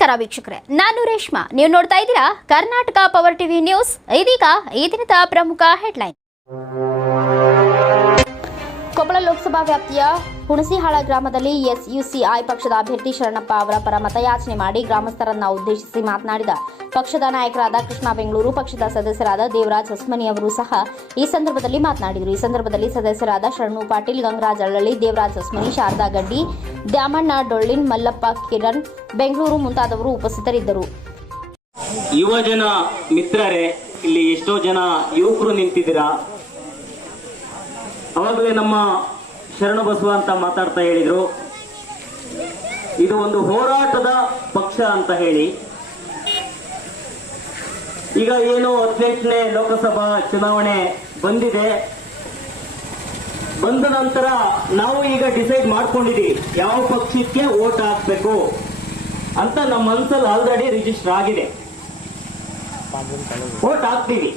ನಮಸ್ಕಾರ ವೀಕ್ಷಕರೇ, ನಾನು ರೇಷ್ಮಾ. ನೀವು ನೋಡ್ತಾ ಇದ್ದೀರಾ ಕರ್ನಾಟಕ ಪವರ್ ಟಿವಿ ನ್ಯೂಸ್. ಇದೀಗ ಈ ದಿನದ ಪ್ರಮುಖ ಹೆಡ್ಲೈನ್. ಕೊಪ್ಪಳ ಲೋಕಸಭಾ ವ್ಯಾಪ್ತಿಯ ಹುಣಸಿಹಾಳ ಗ್ರಾಮದಲ್ಲಿ ಎಸ್ಯುಸಿಐ ಪಕ್ಷದ ಅಭ್ಯರ್ಥಿ ಶರಣಪ್ಪ ಅವರ ಪರ ಮತಯಾಚನೆ ಮಾಡಿ ಗ್ರಾಮಸ್ಥರನ್ನ ಉದ್ದೇಶಿಸಿ ಮಾತನಾಡಿದ ಪಕ್ಷದ ನಾಯಕರಾದ ಕೃಷ್ಣ ಬೆಂಗಳೂರು, ಪಕ್ಷದ ಸದಸ್ಯರಾದ ದೇವರಾಜ್ ಹೊಸ್ಮನಿ ಅವರು ಸಹ ಈ ಸಂದರ್ಭದಲ್ಲಿ ಮಾತನಾಡಿದರು. ಈ ಸಂದರ್ಭದಲ್ಲಿ ಸದಸ್ಯರಾದ ಶರಣು ಪಾಟೀಲ್, ಗಂಗರಾಜ್ ಅಳ್ಳಳ್ಳಿ, ದೇವರಾಜ್ ಹೊಸ್ಮನಿ, ಶಾರದಾ ಗಡ್ಡಿ, ದ್ಯಾಮಣ್ಣ ಡೊಳ್ಳಿನ್, ಮಲ್ಲಪ್ಪ ಕಿರಣ್ ಬೆಂಗಳೂರು ಮುಂತಾದವರು ಉಪಸ್ಥಿತರಿದ್ದರು. ಯುವಜನ ಮಿತ್ರರೇ, ಇಲ್ಲಿ ಎಷ್ಟೋ ಜನ ಯುವಕರು ನಿಂತಿದ್ದೀರಾ. ಅವಾಗಲೇ ನಮ್ಮ ಶರಣ ಬಸವ ಅಂತ ಮಾತಾಡ್ತಾ ಹೇಳಿದ್ರು, ಇದು ಒಂದು ಹೋರಾಟದ ಪಕ್ಷ ಅಂತ ಹೇಳಿ. ಈಗ ಏನು 18ನೇ ಲೋಕಸಭಾ ಚುನಾವಣೆ ಬಂದಿದೆ. ಬಂದ ನಂತರ ನಾವು ಈಗ ಡಿಸೈಡ್ ಮಾಡ್ಕೊಂಡಿದ್ದೀವಿ ಯಾವ ಪಕ್ಷಕ್ಕೆ ವೋಟ್ ಹಾಕ್ಬೇಕು ಅಂತ. ನಮ್ಮ ಮನಸ್ಸಲ್ಲಿ ಆಲ್ರೆಡಿ ರಿಜಿಸ್ಟರ್ ಆಗಿದೆ, ವೋಟ್ ಹಾಕ್ತೀವಿ.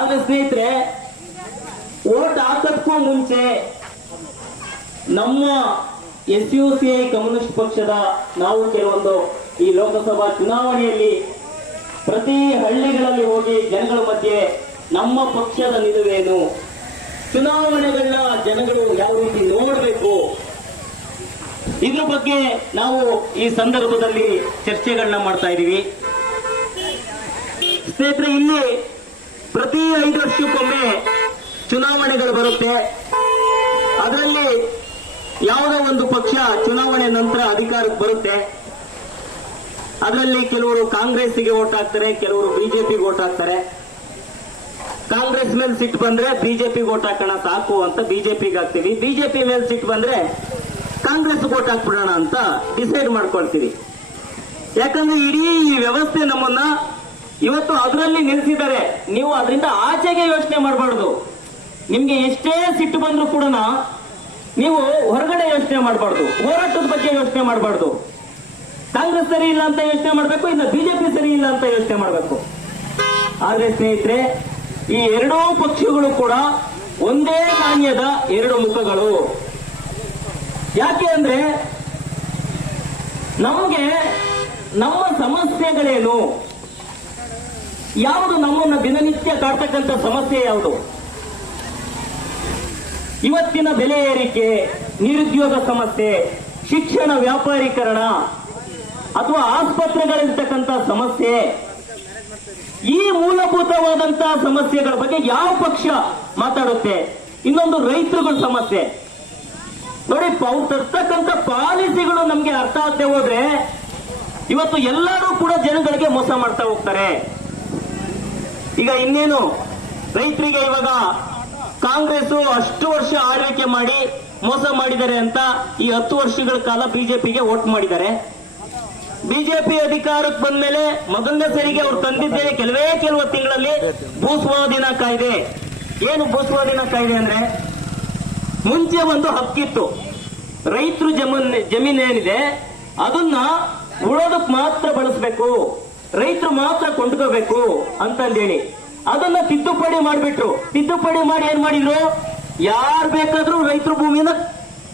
ಆದ್ರೆ ಸ್ನೇಹಿತರೆ, ವೋಟ್ ಹಾಕೋದಕ್ಕೂ ಮುಂಚೆ ನಮ್ಮ ಎಸ್ಯುಸಿಐ ಕಮ್ಯುನಿಸ್ಟ್ ಪಕ್ಷದ ನಾವು ಕೆಲವೊಂದು ಈ ಲೋಕಸಭಾ ಚುನಾವಣೆಯಲ್ಲಿ ಪ್ರತಿ ಹಳ್ಳಿಗಳಲ್ಲಿ ಹೋಗಿ ಜನಗಳ ಮಧ್ಯೆ ನಮ್ಮ ಪಕ್ಷದ ನಿಲುವೇನು, ಚುನಾವಣೆಗಳನ್ನ ಜನಗಳು ಯಾವ ರೀತಿ ನೋಡಬೇಕು, ಇದ್ರ ಬಗ್ಗೆ ನಾವು ಈ ಸಂದರ್ಭದಲ್ಲಿ ಚರ್ಚೆಗಳನ್ನ ಮಾಡ್ತಾ ಇದ್ದೀವಿ. ಸ್ನೇಹಿತರೆ, ಇಲ್ಲಿ ಪ್ರತಿ 5 ವರ್ಷಕ್ಕೊಮ್ಮೆ ಚುನಾವಣೆಗಳು ಬರುತ್ತೆ. ಅದರಲ್ಲಿ ಯಾವುದೋ ಒಂದು ಪಕ್ಷ ಚುನಾವಣೆ ನಂತರ ಅಧಿಕಾರಕ್ಕೆ ಬರುತ್ತೆ. ಅದರಲ್ಲಿ ಕೆಲವರು ಕಾಂಗ್ರೆಸ್ಗೆ ವೋಟ್ ಹಾಕ್ತಾರೆ, ಕೆಲವರು ಬಿಜೆಪಿಗೆ ವೋಟ್ ಹಾಕ್ತಾರೆ. ಕಾಂಗ್ರೆಸ್ ಮೇಲೆ ಸಿಟ್ಟು ಬಂದ್ರೆ ಬಿಜೆಪಿಗೆ ವೋಟ್ ಹಾಕೋಣ ಸಾಕು ಅಂತ ಬಿಜೆಪಿಗೆ ಹಾಕ್ತೀವಿ. ಬಿಜೆಪಿ ಮೇಲೆ ಸಿಟ್ಟು ಬಂದ್ರೆ ಕಾಂಗ್ರೆಸ್ ವೋಟ್ ಹಾಕ್ಬಿಡೋಣ ಅಂತ ಡಿಸೈಡ್ ಮಾಡ್ಕೊಳ್ತೀವಿ. ಯಾಕಂದ್ರೆ ಇಡೀ ಈ ವ್ಯವಸ್ಥೆ ನಮ್ಮನ್ನ ಇವತ್ತು ಅದರಲ್ಲಿ ನಿಲ್ಲಿಸಿದ್ದಾರೆ. ನೀವು ಅದರಿಂದ ಆಚೆಗೆ ಯೋಚನೆ ಮಾಡಬಾರ್ದು. ನಿಮ್ಗೆ ಎಷ್ಟೇ ಸಿಟ್ಟು ಬಂದ್ರೂ ಕೂಡ ನೀವು ಹೊರಗಡೆ ಯೋಚನೆ ಮಾಡಬಾರ್ದು, ಹೋರಾಟದ ಬಗ್ಗೆ ಯೋಚನೆ ಮಾಡಬಾರ್ದು. ಕಾಂಗ್ರೆಸ್ ಸರಿ ಇಲ್ಲ ಅಂತ ಯೋಚನೆ ಮಾಡಬೇಕು, ಇನ್ನು ಬಿಜೆಪಿ ಸರಿ ಇಲ್ಲ ಅಂತ ಯೋಚನೆ ಮಾಡಬೇಕು. ಆದ್ರೆ ಸ್ನೇಹಿತರೆ, ಈ ಎರಡೂ ಪಕ್ಷಗಳು ಕೂಡ ಒಂದೇ ನಾಣ್ಯದ 2 ಮುಖಗಳು. ಯಾಕೆ ಅಂದ್ರೆ ನಮಗೆ ನಮ್ಮ ಸಮಸ್ಯೆಗಳೇನು, ಯಾವುದು ನಮ್ಮನ್ನ ದಿನನಿತ್ಯ ಕಾಡ್ತಕ್ಕಂಥ ಸಮಸ್ಯೆ ಯಾವುದು? ಇವತ್ತಿನ ಬೆಲೆ ಏರಿಕೆ, ನಿರುದ್ಯೋಗ ಸಮಸ್ಯೆ, ಶಿಕ್ಷಣ ವ್ಯಾಪಾರೀಕರಣ, ಅಥವಾ ಆಸ್ಪತ್ರೆಗಳಿರ್ತಕ್ಕಂಥ ಸಮಸ್ಯೆ, ಈ ಮೂಲಭೂತವಾದಂತಹ ಸಮಸ್ಯೆಗಳ ಬಗ್ಗೆ ಯಾವ ಪಕ್ಷ ಮಾತಾಡುತ್ತೆ? ಇನ್ನೊಂದು ರೈತರುಗಳ ಸಮಸ್ಯೆ ನೋಡಿ, ಅವ್ರು ತರ್ತಕ್ಕಂಥ ಪಾಲಿಸಿಗಳು ನಮ್ಗೆ ಅರ್ಥ ಆಗದೆ ಹೋದ್ರೆ ಇವತ್ತು ಎಲ್ಲರೂ ಕೂಡ ಜನಗಳಿಗೆ ಮೋಸ ಮಾಡ್ತಾ ಹೋಗ್ತಾರೆ. ಈಗ ಇನ್ನೇನು ರೈತರಿಗೆ ಇವಾಗ ಕಾಂಗ್ರೆಸ್ ಅಷ್ಟು ವರ್ಷ ಆಳ್ವಿಕೆ ಮಾಡಿ ಮೋಸ ಮಾಡಿದ್ದಾರೆ ಅಂತ ಈ 10 ವರ್ಷಗಳ ಕಾಲ ಬಿಜೆಪಿಗೆ ವೋಟ್ ಮಾಡಿದ್ದಾರೆ. ಬಿಜೆಪಿ ಅಧಿಕಾರಕ್ಕೆ ಬಂದ ಮೇಲೆ ಮೊದಲನೇ ಸರಿಗೆ ಅವ್ರು ತಂದಿದ್ದೇವೆ ಕೆಲವು ತಿಂಗಳಲ್ಲಿ ಭೂಸ್ವಾಧೀನ ಕಾಯ್ದೆ. ಏನು ಭೂಸ್ವಾಧೀನ ಕಾಯ್ದೆ ಅಂದ್ರೆ, ಮುಂಚೆ ಒಂದು ಹಕ್ಕಿತ್ತು, ರೈತರು ಜಮೀನು ಏನಿದೆ ಅದನ್ನ ಉಳೋದಕ್ಕೆ ಮಾತ್ರ ಬಳಸಬೇಕು, ರೈತರು ಮಾತ್ರ ಕೊಂಡ್ಕೋಬೇಕು ಅಂತಂದೇಳಿ ಅದನ್ನ ತಿದ್ದುಪಡಿ ಮಾಡಿಬಿಟ್ರು. ತಿದ್ದುಪಡಿ ಮಾಡಿ ಏನ್ ಮಾಡಿದ್ರು, ಯಾರು ಬೇಕಾದ್ರೂ ರೈತರು ಭೂಮಿನ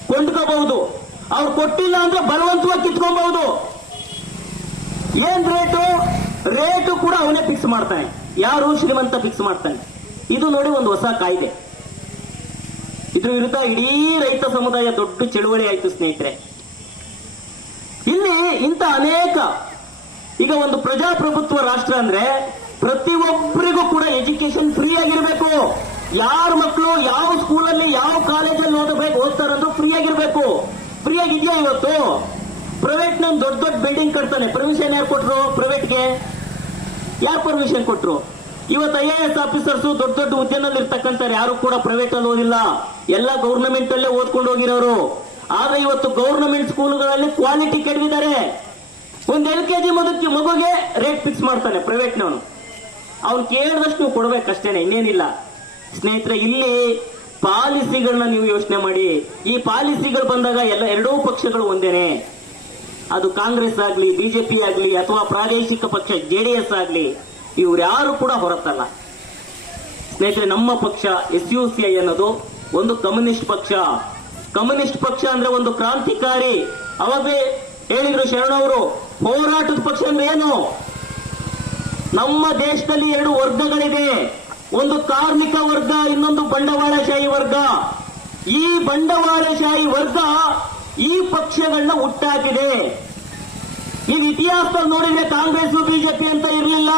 ಕೊಂಡ್ಕೋಬಹುದು, ಅವ್ರು ಕೊಟ್ಟಿಲ್ಲ ಅಂದ್ರೆ ಬಲವಂತವಾಗಿ ಕಿತ್ಕೊಬಹುದು. ಏನ್ ರೇಟು ಕೂಡ ಅವನೇ ಫಿಕ್ಸ್ ಮಾಡ್ತಾನೆ, ಯಾರು ಶ್ರೀಮಂತ ಫಿಕ್ಸ್ ಮಾಡ್ತಾನೆ. ಇದು ನೋಡಿ ಒಂದು ಹೊಸ ಕಾಯ್ದೆ. ಇದ್ರ ವಿರುದ್ಧ ಇಡೀ ರೈತ ಸಮುದಾಯ ದೊಡ್ಡ ಚಳುವಳಿ ಆಯ್ತು ಸ್ನೇಹಿತರೆ. ಇಲ್ಲಿ ಇಂಥ ಅನೇಕ, ಈಗ ಒಂದು ಪ್ರಜಾಪ್ರಭುತ್ವ ರಾಷ್ಟ್ರ ಅಂದ್ರೆ ಪ್ರತಿಯೊಬ್ಬರಿಗೂ ಕೂಡ ಎಜುಕೇಶನ್ ಫ್ರೀ ಆಗಿರ್ಬೇಕು. ಯಾರ ಮಕ್ಕಳು ಯಾವ ಸ್ಕೂಲಲ್ಲಿ ಯಾವ ಕಾಲೇಜಲ್ಲಿ ಓದ್ತಾರಂದ್ರೂ ಫ್ರೀ ಆಗಿರ್ಬೇಕು. ಫ್ರೀ ಆಗಿದೆಯಾ ಇವತ್ತು? ಪ್ರೈವೇಟ್ ನ ದೊಡ್ಡ ಬಿಲ್ಡಿಂಗ್ ಕಟ್ತಾನೆ, ಪರ್ಮಿಷನ್ ಯಾರು ಕೊಟ್ರು? ಪ್ರೈವೇಟ್ಗೆ ಯಾರು ಪರ್ಮಿಷನ್ ಕೊಟ್ರು? ಇವತ್ತು IAS ಆಫೀಸರ್ಸ್ ದೊಡ್ಡ ಹುದ್ದೆನಲ್ಲಿ ಇರ್ತಕ್ಕಂಥ ಯಾರು ಕೂಡ ಪ್ರೈವೇಟ್ ಅಲ್ಲಿ ಓದಿಲ್ಲ, ಎಲ್ಲ ಗೌರ್ನಮೆಂಟ್ ಅಲ್ಲೇ ಓದ್ಕೊಂಡು ಹೋಗಿರೋರು. ಆದ್ರೆ ಇವತ್ತು ಗೌರ್ನಮೆಂಟ್ ಸ್ಕೂಲ್ಗಳಲ್ಲಿ ಕ್ವಾಲಿಟಿ ಕೆಡವಿದ್ದಾರೆ. ಒಂದು LKG ಮಗುಗೆ ರೇಟ್ ಫಿಕ್ಸ್ ಮಾಡ್ತಾನೆ ಪ್ರೈವೇಟ್ನವನು. ಅವ್ನು ಕೇಳಿದಷ್ಟು ನೀವು ಕೊಡ್ಬೇಕಷ್ಟೇನೆ, ಇನ್ನೇನಿಲ್ಲ. ಸ್ನೇಹಿತರೆ, ಇಲ್ಲಿ ಪಾಲಿಸಿಗಳನ್ನ ನೀವು ಯೋಚನೆ ಮಾಡಿ. ಈ ಪಾಲಿಸಿಗಳು ಬಂದಾಗ ಎರಡೂ ಪಕ್ಷಗಳು ಒಂದೇನೆ. ಅದು ಕಾಂಗ್ರೆಸ್ ಆಗ್ಲಿ, ಬಿಜೆಪಿ ಆಗ್ಲಿ, ಅಥವಾ ಪ್ರಾದೇಶಿಕ ಪಕ್ಷ JDS ಆಗ್ಲಿ, ಇವ್ರು ಯಾರು ಕೂಡ ಹೊರತಲ್ಲ. ಸ್ನೇಹಿತರೆ, ನಮ್ಮ ಪಕ್ಷ SUCI ಅನ್ನೋದು ಒಂದು ಕಮ್ಯುನಿಸ್ಟ್ ಪಕ್ಷ. ಕಮ್ಯುನಿಸ್ಟ್ ಪಕ್ಷ ಅಂದ್ರೆ ಒಂದು ಕ್ರಾಂತಿಕಾರಿ. ಅವಾಗ ಹೇಳಿದ್ರು ಶರಣವರು. ಹೋರಾಟದ ಪಕ್ಷ ಅಂದ್ರೆ ಏನು? ನಮ್ಮ ದೇಶದಲ್ಲಿ ಎರಡು ವರ್ಗಗಳಿದೆ, ಒಂದು ಕಾರ್ಮಿಕ ವರ್ಗ, ಇನ್ನೊಂದು ಬಂಡವಾಳಶಾಹಿ ವರ್ಗ. ಈ ಬಂಡವಾಳಶಾಹಿ ವರ್ಗ ಈ ಪಕ್ಷಗಳನ್ನ ಹುಟ್ಟಾಕಿದೆ. ನೀವು ಇತಿಹಾಸದಲ್ಲಿ ನೋಡಿದ್ರೆ ಕಾಂಗ್ರೆಸ್ ಬಿಜೆಪಿ ಅಂತ ಇರಲಿಲ್ಲ.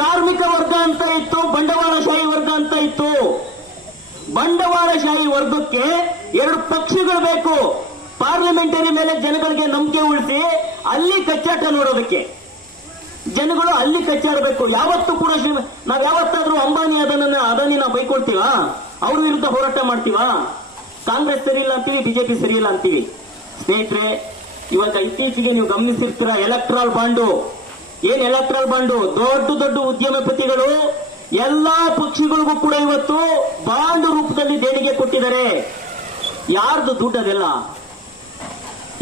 ಕಾರ್ಮಿಕ ವರ್ಗ ಅಂತ ಇತ್ತು, ಬಂಡವಾಳಶಾಹಿ ವರ್ಗ ಅಂತ ಇತ್ತು. ಬಂಡವಾಳಶಾಹಿ ವರ್ಗಕ್ಕೆ ಎರಡು ಪಕ್ಷಗಳು ಬೇಕು, ಪಾರ್ಲಿಮೆಂಟರಿ ಮೇಲೆ ಜನಗಳಿಗೆ ನಂಬಿಕೆ ಉಳಿಸಿ ಅಲ್ಲಿ ಕಚ್ಚಾಟ ನೋಡೋದಕ್ಕೆ. ಜನಗಳು ಅಲ್ಲಿ ಕಚ್ಚಾಡಬೇಕು. ಯಾವತ್ತೂ ಕೂಡ ನಾವ್ ಯಾವತ್ತಾದ್ರೂ ಅಂಬಾನಿ ಅದಾನಿನ ಬೈಕೊಳ್ತೀವ? ಅವ್ರ ವಿರುದ್ಧ ಹೋರಾಟ ಮಾಡ್ತೀವ? ಕಾಂಗ್ರೆಸ್ ಸರಿ ಇಲ್ಲ ಅಂತೀವಿ, ಬಿಜೆಪಿ ಸರಿ ಇಲ್ಲ ಅಂತೀವಿ. ಸ್ನೇಹಿತರೆ, ಇವಾಗ ಇತ್ತೀಚೆಗೆ ನೀವು ಗಮನಿಸಿರ್ತೀರ ಎಲೆಕ್ಟ್ರಾಲ್ ಬಾಂಡು. ಏನ್ ಎಲೆಕ್ಟ್ರಾಲ್ ಬಾಂಡು? ದೊಡ್ಡ ದೊಡ್ಡ ಉದ್ಯಮಪತಿಗಳು ಎಲ್ಲಾ ಪಕ್ಷಗಳಿಗೂ ಕೂಡ ಇವತ್ತು ಬಾಂಡ್ ರೂಪದಲ್ಲಿ ದೇಣಿಗೆ ಕೊಟ್ಟಿದ್ದಾರೆ. ಯಾರ್ದು ದುಡ್ಡು ಅದೆಲ್ಲ?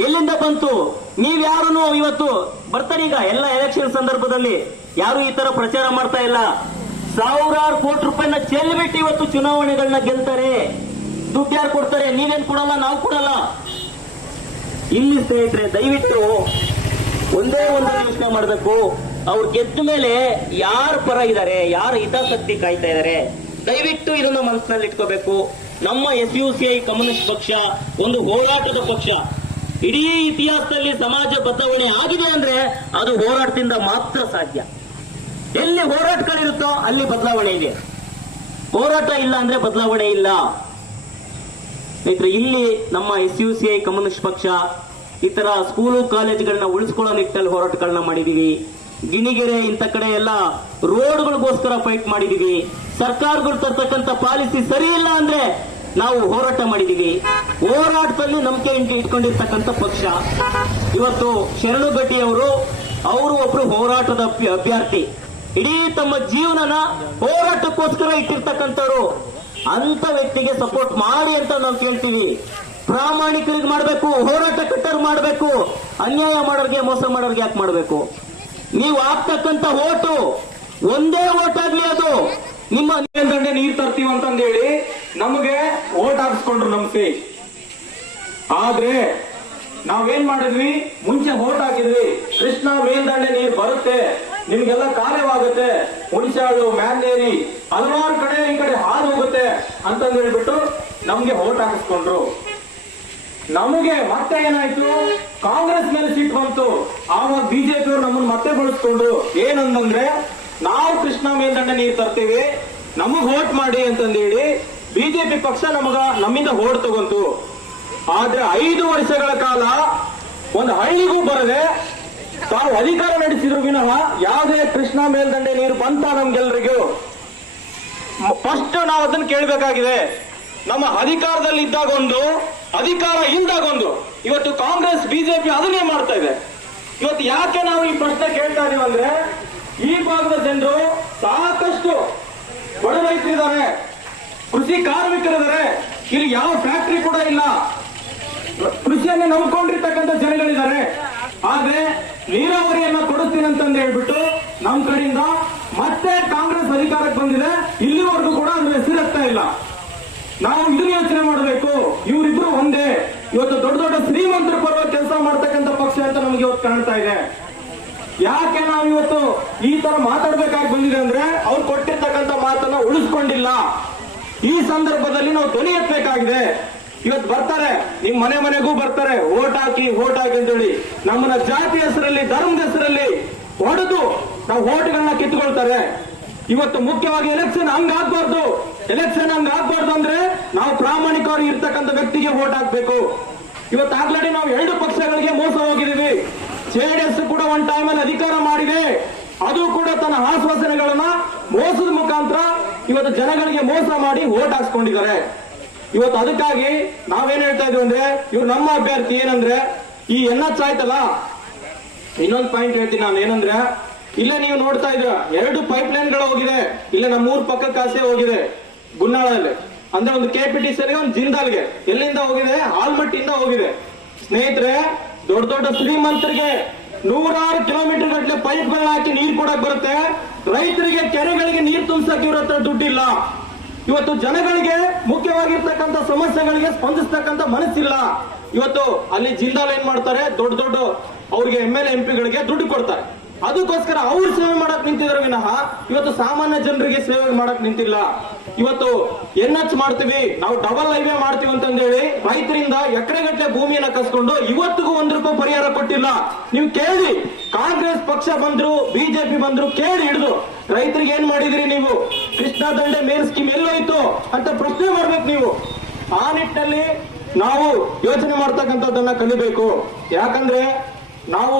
ಎಲ್ಲಿಂದ ಬಂತು? ನೀವ್ಯಾರು ಇವತ್ತು ಬರ್ತಾರೆ ಈಗ ಎಲ್ಲ ಎಲೆಕ್ಷನ್ ಸಂದರ್ಭದಲ್ಲಿ ಯಾರು ಈ ತರ ಪ್ರಚಾರ ಮಾಡ್ತಾ ಇಲ್ಲ. ಸಾವಿರಾರು ಕೋಟಿ ರೂಪಾಯಿನ ಚೆಲ್ಬಿಟ್ಟು ಇವತ್ತು ಚುನಾವಣೆಗಳನ್ನ ಗೆಲ್ತಾರೆ. ದುಡ್ಡು ಯಾರು ಕೊಡ್ತಾರೆ? ನೀವೇನ್ ಕೊಡಲ್ಲ, ನಾವು ಕೊಡಲ್ಲ. ಇಲ್ಲಿ ಸ್ನೇಹಿತರೆ, ದಯವಿಟ್ಟು ಒಂದೇ ಒಂದು ಯೋಚನೆ ಮಾಡಬೇಕು. ಅವ್ರು ಗೆದ್ದ ಮೇಲೆ ಯಾರ ಪರ ಇದ್ದಾರೆ, ಯಾರ ಹಿತಾಸಕ್ತಿ ಕಾಯ್ತಾ ಇದ್ದಾರೆ, ದಯವಿಟ್ಟು ಇದನ್ನ ಮನಸ್ಸಿನಲ್ಲಿ ಇಟ್ಕೋಬೇಕು. ನಮ್ಮ SUCI ಕಮ್ಯುನಿಸ್ಟ್ ಪಕ್ಷ ಒಂದು ಹೋರಾಟದ ಪಕ್ಷ. ಇಡೀ ಇತಿಹಾಸದಲ್ಲಿ ಸಮಾಜ ಬದಲಾವಣೆ ಆಗಿದೆ ಅಂದ್ರೆ ಅದು ಹೋರಾಟದಿಂದ ಮಾತ್ರ ಸಾಧ್ಯ. ಎಲ್ಲಿ ಹೋರಾಟಗಳಿರುತ್ತೋ ಅಲ್ಲಿ ಬದಲಾವಣೆ ಇದೆ. ಹೋರಾಟ ಇಲ್ಲ ಅಂದ್ರೆ ಬದಲಾವಣೆ ಇಲ್ಲ. ಸ್ನೇಹಿತರೆ, ಇಲ್ಲಿ ನಮ್ಮ SUCI ಕಮ್ಯುನಿಸ್ಟ್ ಪಕ್ಷ ಈ ತರ ಸ್ಕೂಲು ಕಾಲೇಜುಗಳನ್ನ ಉಳಿಸ್ಕೊಳ್ಳೋ ನಿಟ್ಟಿನಲ್ಲಿ ಹೋರಾಟಗಳನ್ನ ಮಾಡಿದೀವಿ. ಗಿಣಿಗೆರೆ ಇಂಥ ಕಡೆ ಎಲ್ಲ ರೋಡ್ಗಳಿಗೋಸ್ಕರ ಫೈಟ್ ಮಾಡಿದೀವಿ. ಸರ್ಕಾರಗಳು ತರ್ತಕ್ಕಂಥ ಪಾಲಿಸಿ ಸರಿ ಇಲ್ಲ ಅಂದ್ರೆ ನಾವು ಹೋರಾಟ ಮಾಡಿದೀವಿ. ಹೋರಾಟದಲ್ಲಿ ನಂಬಿಕೆ ಇಟ್ಕೊಂಡಿರ್ತಕ್ಕಂಥ ಪಕ್ಷ. ಇವತ್ತು ಶರಣು ಗಟ್ಟಿ ಅವರು ಒಬ್ರು ಹೋರಾಟದ ಅಭ್ಯರ್ಥಿ. ಇಡೀ ತಮ್ಮ ಜೀವನನ ಹೋರಾಟಕ್ಕೋಸ್ಕರ ಇಟ್ಟಿರ್ತಕ್ಕಂಥವ್ರು. ಅಂತ ವ್ಯಕ್ತಿಗೆ ಸಪೋರ್ಟ್ ಮಾಡಿ ಅಂತ ನಾವು ಕೇಳ್ತೀವಿ. ಪ್ರಾಮಾಣಿಕರಿಗೆ ಮಾಡಬೇಕು, ಹೋರಾಟ ಕಟ್ಟರು ಮಾಡಬೇಕು. ಅನ್ಯಾಯ ಮಾಡೋರಿಗೆ, ಮೋಸ ಮಾಡೋರಿಗೆ ಯಾಕೆ ಮಾಡಬೇಕು? ನೀವು ಹಾಕ್ತಕ್ಕಂಥ ಓಟು ಒಂದೇ ಓಟ್ ಆಗ್ಲಿ, ಅದು ನಿಮ್ಮ ದಂಡೆ ನೀರ್ ತರ್ತೀವಿ ಅಂತಂದೇಳಿ ನಮಗೆ ಓಟ್ ಹಾಕ್ಸ್ಕೊಂಡ್ರು ನಮ್ಸಿ. ಆದ್ರೆ ನಾವೇನ್ ಮಾಡಿದ್ವಿ? ಮುಂಚೆ ಓಟ್ ಹಾಕಿದ್ವಿ, ಕೃಷ್ಣಾ ಮೇಲ್ದಂಡೆ ನೀರ್ ಬರುತ್ತೆ, ನಿಮ್ಗೆಲ್ಲ ಕಾರ್ಯವಾಗುತ್ತೆ, ಹುಣಸಾಳು, ಮ್ಯಾನ್ನೇರಿ ಹಲವಾರು ಕಡೆ ಈ ಕಡೆ ಹಾದು ಹೋಗುತ್ತೆ ಅಂತಂದ್ ಹೇಳ್ಬಿಟ್ಟು ನಮ್ಗೆ ಓಟ್ ಹಾಕಿಸ್ಕೊಂಡ್ರು. ನಮಗೆ ಮತ್ತೆ ಏನಾಯ್ತು? ಕಾಂಗ್ರೆಸ್ ಮೇಲೆ ಸಿಟ್ಟು ಬಂತು. ಆವಾಗ ಬಿಜೆಪಿ ಅವರು ನಮ್ಮನ್ನು ಮತ್ತೆ ಬಳಸ್ಕೊಂಡು ಏನಂದ್ರೆ, ನಾವು ಕೃಷ್ಣಾ ಮೇಲ್ದಂಡೆ ನೀರು ತರ್ತೀವಿ, ನಮಗ್ ವೋಟ್ ಮಾಡಿ ಅಂತಂದೇಳಿ ಬಿಜೆಪಿ ಪಕ್ಷ ನಮ್ಮಿಂದ ಓಟ್ ತಗೊಂತು. ಆದ್ರೆ 5 ವರ್ಷಗಳ ಕಾಲ ಒಂದು ಹಳ್ಳಿಗೂ ಬರದೆ ತಾವು ಅಧಿಕಾರ ನಡೆಸಿದ್ರು ವಿನಃ ಯಾವುದೇ ಕೃಷ್ಣಾ ಮೇಲ್ದಂಡೆ ನೀರು ಬಂತ ನಮ್ಗೆಲ್ರಿಗೂ? ಫಸ್ಟ್ ನಾವು ಅದನ್ನ ಕೇಳಬೇಕಾಗಿದೆ. ನಮ್ಮ ಅಧಿಕಾರದಲ್ಲಿ ಇದ್ದಾಗೊಂದು, ಅಧಿಕಾರ ಇಂದಾಗೊಂದು. ಇವತ್ತು ಕಾಂಗ್ರೆಸ್ ಬಿಜೆಪಿ ಅದನ್ನೇ ಮಾಡ್ತಾ ಇದೆ. ಇವತ್ತು ಯಾಕೆ ನಾವು ಈ ಪ್ರಶ್ನೆ ಕೇಳ್ತಾ ಇದೀವಿ ಅಂದ್ರೆ, ಈ ಭಾಗದ ಜನರು ಸಾಕಷ್ಟು ಬಡ ರೈತರಿದ್ದಾರೆ, ಕೃಷಿ ಕಾರ್ಮಿಕರಿದ್ದಾರೆ, ಇಲ್ಲಿ ಯಾವ ಫ್ಯಾಕ್ಟರಿ ಕೂಡ ಇಲ್ಲ, ಕೃಷಿಯನ್ನೇ ನಂಬ್ಕೊಂಡಿರ್ತಕ್ಕಂಥ ಜನಗಳಿದ್ದಾರೆ. ಆದ್ರೆ ನೀರಾವರಿಯನ್ನ ಕೊಡುತ್ತೀನಿ ಅಂತಂದು ಹೇಳ್ಬಿಟ್ಟು ನಮ್ ಕಡೆಯಿಂದ ಮತ್ತೆ ಕಾಂಗ್ರೆಸ್ ಅಧಿಕಾರಕ್ಕೆ ಬಂದಿದೆ. ಇಲ್ಲಿವರೆಗೂ ಕೂಡ ಅದ್ರ ಹೆಸರಾಗ್ತಾ ಇಲ್ಲ. ನಾವು ಇದನ್ನ ಯೋಚನೆ ಮಾಡಬೇಕು. ಇವರಿಬ್ರು ಒಂದೇ. ಇವತ್ತು ದೊಡ್ಡ ದೊಡ್ಡ ಶ್ರೀಮಂತರ ಪರವಾಗಿ ಕೆಲಸ ಮಾಡ್ತಕ್ಕಂಥ ಪಕ್ಷ ಅಂತ ನಮಗೆ ಇವತ್ತು ಕಾಣ್ತಾ ಇದೆ. ಯಾಕೆ ನಾವು ಇವತ್ತು ಈ ತರ ಮಾತಾಡ್ಬೇಕಾಗಿ ಬಂದಿದೆ ಅಂದ್ರೆ, ಅವ್ರು ಕೊಟ್ಟಿರ್ತಕ್ಕಂಥ ಮಾತನ್ನ ಉಳಿಸ್ಕೊಂಡಿಲ್ಲ. ಈ ಸಂದರ್ಭದಲ್ಲಿ ನಾವು ಧ್ವನಿ ಎತ್ತಬೇಕಾಗಿದೆ. ಇವತ್ತು ಬರ್ತಾರೆ, ನಿಮ್ ಮನೆಗೂ ಬರ್ತಾರೆ, ಓಟ್ ಹಾಕಿ ಅಂತೇಳಿ ನಮ್ಮನ್ನ ಜಾತಿ ಹೆಸರಲ್ಲಿ, ಧರ್ಮದ ಹೆಸರಲ್ಲಿ ಹೊಡೆದು ನಾವು ಓಟ್ಗಳನ್ನ ಕಿತ್ಕೊಳ್ತಾರೆ. ಇವತ್ತು ಮುಖ್ಯವಾಗಿ ಎಲೆಕ್ಷನ್ ಹಂಗಾಗ್ಬಾರ್ದು. ಎಲೆಕ್ಷನ್ ಹಂಗಾಗ್ಬಾರ್ದು ಅಂದ್ರೆ ನಾವು ಪ್ರಾಮಾಣಿಕವಾಗಿ ಇರ್ತಕ್ಕಂಥ ವ್ಯಕ್ತಿಗೆ ವೋಟ್ ಹಾಕ್ಬೇಕು. ಇವತ್ತು ಆಲ್ರೆಡಿ ನಾವು 2 ಪಕ್ಷಗಳಿಗೆ ಮೋಸ ಹೋಗಿದ್ದೀವಿ. ಜೆಡಿಎಸ್ ಕೂಡ ಒಂದ್ ಟೈಮಲ್ಲಿ ಅಧಿಕಾರ ಮಾಡಿದೆ, ಅದು ಕೂಡ ತನ್ನ ಆಶ್ವಾಸನೆಗಳನ್ನ ಮೋಸದ ಮುಖಾಂತರ ಇವತ್ತು ಜನಗಳಿಗೆ ಮೋಸ ಮಾಡಿ ವೋಟ್ ಹಾಕ್ಸ್ಕೊಂಡಿದ್ದಾರೆ. ಇವತ್ತು ಅದಕ್ಕಾಗಿ ನಾವೇನ್ ಹೇಳ್ತಾ ಇದೀವಿ ಅಂದ್ರೆ, ಇವ್ರು ನಮ್ಮ ಅಭ್ಯರ್ಥಿ ಏನಂದ್ರೆ, ಈ NH ಆಯ್ತಲ್ಲ, ಇನ್ನೊಂದು ಪಾಯಿಂಟ್ ಹೇಳ್ತೀನಿ ನಾನು. ಏನಂದ್ರೆ, ಇಲ್ಲೇ ನೀವು ನೋಡ್ತಾ ಇದ್ರ 2 ಪೈಪ್ ಲೈನ್ಗಳು ಹೋಗಿದೆ. ಇಲ್ಲೇ ನಮ್ಮ ಊರ್ ಪಕ್ಕ ಕಾಸೆ ಹೋಗಿದೆ, ಗುನ್ನಾಳಲ್ಲಿ. ಅಂದ್ರೆ ಒಂದು KPTCಗೆ, ಒಂದು ಜಿಂದಾಲ್ಗೆ. ಎಲ್ಲಿಂದ ಹೋಗಿದೆ? ಆಲ್ಮಟ್ಟಿಯಿಂದ ಹೋಗಿದೆ. ಸ್ನೇಹಿತರೆ, ದೊಡ್ಡ ದೊಡ್ಡ ಶ್ರೀಮಂತರಿಗೆ 100 ಕಿಲೋಮೀಟರ್ ಗಟ್ಟಲೆ ಪೈಪ್ಗಳನ್ನ ಹಾಕಿ ನೀರು ಕೊಡಕ್ ಬರುತ್ತೆ. ರೈತರಿಗೆ, ಕೆರೆಗಳಿಗೆ ನೀರು ತುಂಬಿಸಕ್ಕೆ ಇವ್ರ ಹತ್ರ ದುಡ್ಡಿಲ್ಲ. ಇವತ್ತು ಜನಗಳಿಗೆ ಮುಖ್ಯವಾಗಿರ್ತಕ್ಕಂಥ ಸಮಸ್ಯೆಗಳಿಗೆ ಸ್ಪಂದಿಸ್ತಕ್ಕಂಥ ಮನಸ್ಸಿಲ್ಲ. ಇವತ್ತು ಅಲ್ಲಿ ಜಿಂದಾಲ್ ಏನ್ ಮಾಡ್ತಾರೆ, ದೊಡ್ಡ ದೊಡ್ಡ ಅವ್ರಿಗೆ MLA MP ಗಳಿಗೆ ದುಡ್ಡು ಕೊಡ್ತಾರೆ. ಅದಕ್ಕೋಸ್ಕರ ಅವ್ರು ಸೇವೆ ಮಾಡಕ್ ನಿಂತಿದ್ದಾರೆ ವಿನಃ ಇವತ್ತು ಸಾಮಾನ್ಯ ಜನರಿಗೆ ಸೇವೆ ಮಾಡಕ್ ನಿಂತಿಲ್ಲ. ಇವತ್ತು NH ಮಾಡ್ತೀವಿ, ನಾವು ಡಬಲ್ ಹೈವೇ ಮಾಡ್ತೀವಿ ಅಂತಂದೇಳಿ ರೈತರಿಂದ ಎಕರೆಗಟ್ಟಲೆ ಭೂಮಿಯನ್ನ ಕಸ್ಕೊಂಡು ಇವತ್ತಿಗೂ ₹1 ಪರಿಹಾರ ಕೊಟ್ಟಿಲ್ಲ. ನೀವು ಕೇಳಿ, ಕಾಂಗ್ರೆಸ್ ಪಕ್ಷ ಬಂದ್ರು, BJP ಬಂದ್ರು, ಕೇಳಿ ಹಿಡಿದು ರೈತರಿಗೆ ಏನ್ ಮಾಡಿದ್ರಿ ನೀವು? ಕೃಷ್ಣಾ ದಂಡೆ ಮೇಲ್ ಸ್ಕೀಮ್ ಎಲ್ಲೋಯ್ತು ಅಂತ ಪ್ರಶ್ನೆ ಮಾಡ್ಬೇಕು ನೀವು. ಆ ನಿಟ್ಟಿನಲ್ಲಿ ನಾವು ಯೋಚನೆ ಮಾಡ್ತಕ್ಕಂಥದ್ದನ್ನ ಕಲಿಬೇಕು. ಯಾಕಂದ್ರೆ ನಾವು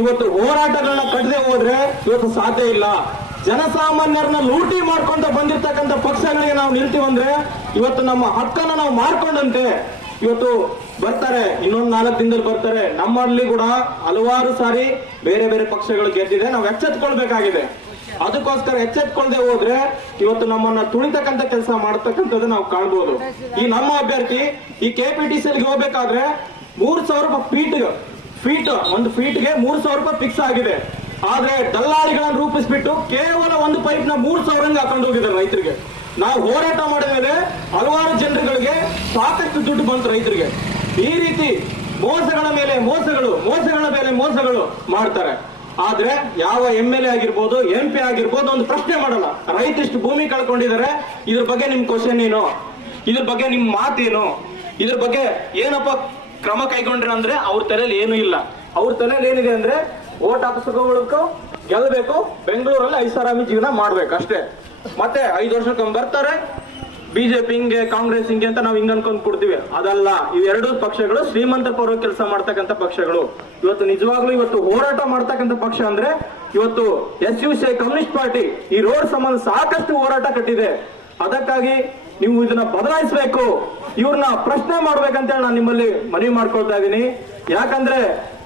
ಇವತ್ತು ಹೋರಾಟಗಳನ್ನ ಕಟ್ಟದೆ ಹೋದ್ರೆ ಇವತ್ತು ಸಾಧ್ಯ ಇಲ್ಲ. ಜನಸಾಮಾನ್ಯರನ್ನ ಲೂಟಿ ಮಾಡ್ಕೊಂತ ಬಂದಿರ್ತಕ್ಕಂಥ ಪಕ್ಷಗಳಿಗೆ ನಾವು ನಿಲ್ತೀವಂದ್ರೆ ಇವತ್ತು ನಮ್ಮ ಹಕ್ಕನ್ನ ನಾವು ಮಾಡ್ಕೊಂಡಂತೆ ಇವತ್ತು ಬರ್ತಾರೆ, ಇನ್ನೊಂದು 4 ದಿನದಲ್ಲಿ ಬರ್ತಾರೆ. ನಮ್ಮಲ್ಲಿ ಕೂಡ ಹಲವಾರು ಸಾರಿ ಬೇರೆ ಬೇರೆ ಪಕ್ಷಗಳು ಗೆದ್ದಿದೆ, ನಾವು ಎಚ್ಚೆತ್ಕೊಳ್ಬೇಕಾಗಿದೆ. ಅದಕ್ಕೋಸ್ಕರ ಎಚ್ಚೆತ್ಕೊಳ್ದೆ ಹೋದ್ರೆ ಇವತ್ತು ನಮ್ಮನ್ನ ತುಳಿತಕ್ಕಂಥ ಕೆಲಸ ಮಾಡತಕ್ಕಂಥದ್ದು ನಾವು ಕಾಣ್ಬೋದು. ಈ ನಮ್ಮ ಅಭ್ಯರ್ಥಿ ಈ KPTCLಗೆ ಹೋಗ್ಬೇಕಾದ್ರೆ ₹3,000 ಒಂದು ಫೀಟ್ಗೆ ₹3,000 ಫಿಕ್ಸ್ ಆಗಿದೆ. ಆದ್ರೆ ದಲ್ಲಾಳಿಗಳನ್ನು ರೂಪಿಸ್ಬಿಟ್ಟು ಕೇವಲ ಒಂದು ಪೈಪ್ ನ ₹3,000 ಹಾಕೊಂಡು ಹೋಗಿದ್ದಾರೆ ರೈತರಿಗೆ. ನಾವು ಹೋರಾಟ ಮಾಡಿದ ಮೇಲೆ ಹಲವಾರು ಜನರುಗಳಿಗೆ ಸಾಕಷ್ಟು ದುಡ್ಡು ಬಂತು ರೈತರಿಗೆ. ಈ ರೀತಿ ಮೋಸಗಳ ಮೇಲೆ ಮೋಸಗಳು ಮಾಡ್ತಾರೆ. ಆದ್ರೆ ಯಾವ MLA ಆಗಿರ್ಬೋದು, MP ಆಗಿರ್ಬೋದು ಒಂದು ಪ್ರಶ್ನೆ ಮಾಡಲ್ಲ. ರೈತರಿಷ್ಟು ಭೂಮಿ ಕಳ್ಕೊಂಡಿದ್ದಾರೆ, ಇದ್ರ ಬಗ್ಗೆ ನಿಮ್ ಕ್ವಶನ್ ಏನು, ಇದ್ರ ಬಗ್ಗೆ ನಿಮ್ ಮಾತೇನು, ಇದ್ರ ಬಗ್ಗೆ ಏನಪ್ಪ ಕ್ರಮ ಕೈಗೊಂಡ್ರೆ ಅಂದ್ರೆ ಅವ್ರ ತಲೆಯಲ್ಲಿ ಏನೂ ಇಲ್ಲ. ಅವ್ರ ತಲೆಯಲ್ಲಿ ಏನಿದೆ ಅಂದ್ರೆ ಓಟ್ ಹಾಕಿಸ್ಕೋಬೇಕು, ಗೆಲ್ಲಬೇಕು, ಬೆಂಗಳೂರಲ್ಲಿ ಐಷಾರಾಮಿ ಜೀವನ ಮಾಡ್ಬೇಕು ಅಷ್ಟೇ. ಮತ್ತೆ 5 ವರ್ಷಕ್ಕೊಮ್ಮೆ ಬರ್ತಾರೆ, BJP ಹಿಂಗೆ, ಕಾಂಗ್ರೆಸ್ ಹಿಂಗೆ ಅಂತ ನಾವು ಹಿಂಗ ಅನ್ಕೊಂಡ್ ಕೊಡ್ತೀವಿ. ಅದಲ್ಲ, ಇವೆರಡೂ ಪಕ್ಷಗಳು ಶ್ರೀಮಂತರ ಪರವಾಗಿ ಕೆಲಸ ಮಾಡ್ತಕ್ಕಂಥ ಪಕ್ಷಗಳು. ಇವತ್ತು ನಿಜವಾಗ್ಲೂ ಇವತ್ತು ಹೋರಾಟ ಮಾಡ್ತಕ್ಕಂಥ ಪಕ್ಷ ಅಂದ್ರೆ ಇವತ್ತು SUCI ಕಮ್ಯುನಿಸ್ಟ್ ಪಾರ್ಟಿ ಈ ರೋಡ್ ಸಂಬಂಧ ಸಾಕಷ್ಟು ಹೋರಾಟ ಕಟ್ಟಿದೆ. ಅದಕ್ಕಾಗಿ ನೀವು ಇದನ್ನ ಬದಲಾಯಿಸಬೇಕು, ಇವ್ರನ್ನ ಪ್ರಶ್ನೆ ಮಾಡ್ಬೇಕಂತೇಳಿ ನಾನು ನಿಮ್ಮಲ್ಲಿ ಮನವಿ ಮಾಡ್ಕೊಳ್ತಾ ಇದ್ದೀನಿ. ಯಾಕಂದ್ರೆ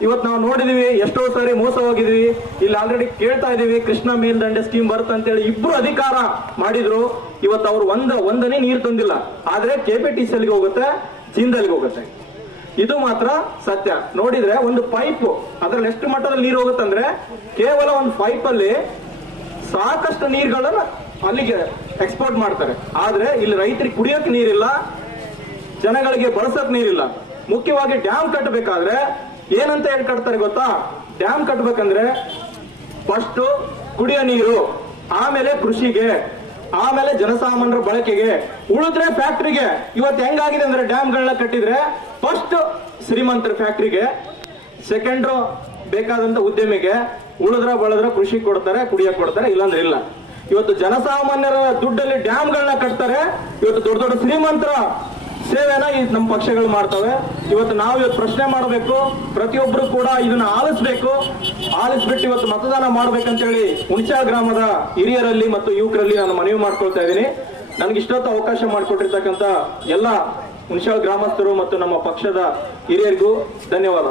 ಇವತ್ತು ನಾವು ನೋಡಿದೀವಿ, ಎಷ್ಟೋ ಸಾರಿ ಮೋಸ ಹೋಗಿದ್ವಿ. ಇಲ್ಲಿ ಆಲ್ರೆಡಿ ಕೇಳ್ತಾ ಇದೀವಿ, ಕೃಷ್ಣಾ ಮೇಲ್ದಂಡೆ ಸ್ಕೀಮ್ ಬರುತ್ತೆ ಅಂತೇಳಿ ಇಬ್ರು ಅಧಿಕಾರ ಮಾಡಿದ್ರು. ಇವತ್ತು ಅವ್ರು ಒಂದನೇ ನೀರು ತಂದಿಲ್ಲ. ಆದ್ರೆ KPTCLಗೆ ಹೋಗುತ್ತೆ, ಜಿಂದಾಲ್ಗೆ ಹೋಗುತ್ತೆ. ಇದು ಮಾತ್ರ ಸತ್ಯ. ನೋಡಿದ್ರೆ ಒಂದು ಪೈಪ್ ಅದ್ರಲ್ಲಿ ಎಷ್ಟು ಮಟ್ಟದಲ್ಲಿ ನೀರು ಹೋಗುತ್ತಂದ್ರೆ ಕೇವಲ ಒಂದು ಪೈಪ್ ಅಲ್ಲಿ ಸಾಕಷ್ಟು ನೀರುಗಳನ್ನ ಅಲ್ಲಿಗೆ ಎಕ್ಸ್ಪೋರ್ಟ್ ಮಾಡ್ತಾರೆ. ಆದ್ರೆ ಇಲ್ಲಿ ರೈತರಿಗೆ ಕುಡಿಯೋಕೆ ನೀರಿಲ್ಲ, ಜನಗಳಿಗೆ ಬಳಸಕ್ ನೀರಿಲ್ಲ. ಮುಖ್ಯವಾಗಿ ಡ್ಯಾಮ್ ಕಟ್ಟಬೇಕಾದ್ರೆ ಏನಂತ ಹೇಳಿ ಕಟ್ತಾರೆ ಗೊತ್ತಾ? ಡ್ಯಾಮ್ ಕಟ್ಟಬೇಕಂದ್ರೆ ಫಸ್ಟ್ ಕುಡಿಯೋ ನೀರು, ಆಮೇಲೆ ಕೃಷಿಗೆ, ಆಮೇಲೆ ಜನಸಾಮಾನ್ಯರ ಬಳಕೆಗೆ, ಉಳಿದ್ರೆ ಫ್ಯಾಕ್ಟ್ರಿಗೆ. ಇವತ್ತು ಹೆಂಗಾಗಿದೆ ಅಂದ್ರೆ ಡ್ಯಾಮ್ಗಳನ್ನ ಕಟ್ಟಿದ್ರೆ ಫಸ್ಟ್ ಶ್ರೀಮಂತರ ಫ್ಯಾಕ್ಟ್ರಿಗೆ, ಸೆಕೆಂಡ್ ಬೇಕಾದಂತ ಉದ್ಯಮಿಗೆ, ಬಳದ್ರ ಕೃಷಿ ಕೊಡ್ತಾರೆ, ಕುಡಿಯಕ್ ಕೊಡ್ತಾರೆ, ಇಲ್ಲಾಂದ್ರೆ ಇಲ್ಲ. ಇವತ್ತು ಜನಸಾಮಾನ್ಯರ ದುಡ್ಡಲ್ಲಿ ಡ್ಯಾಮ್ಗಳನ್ನ ಕಟ್ತಾರೆ. ಇವತ್ತು ದೊಡ್ಡ ದೊಡ್ಡ ಶ್ರೀಮಂತರ ಸೇವೆನ ಈ ನಮ್ಮ ಪಕ್ಷಗಳು ಮಾಡ್ತವೆ. ಇವತ್ತು ನಾವು ಇವತ್ತು ಪ್ರಶ್ನೆ ಮಾಡಬೇಕು, ಪ್ರತಿಯೊಬ್ಬರು ಕೂಡ ಇದನ್ನ ಆಲಿಸ್ಬಿಟ್ಟು ಇವತ್ತು ಮತದಾನ ಮಾಡ್ಬೇಕಂತೇಳಿ ಹುಣಸಾಳ ಗ್ರಾಮದ ಹಿರಿಯರಲ್ಲಿ ಮತ್ತು ಯುವಕರಲ್ಲಿ ನಾನು ಮನವಿ ಮಾಡ್ಕೊಳ್ತಾ ಇದ್ದೀನಿ. ನನ್ಗೆ ಇಷ್ಟೊತ್ತು ಅವಕಾಶ ಮಾಡಿಕೊಟ್ಟಿರ್ತಕ್ಕಂಥ ಎಲ್ಲ ಹುಣಸಾಳ ಗ್ರಾಮಸ್ಥರು ಮತ್ತು ನಮ್ಮ ಪಕ್ಷದ ಹಿರಿಯರಿಗೂ ಧನ್ಯವಾದ.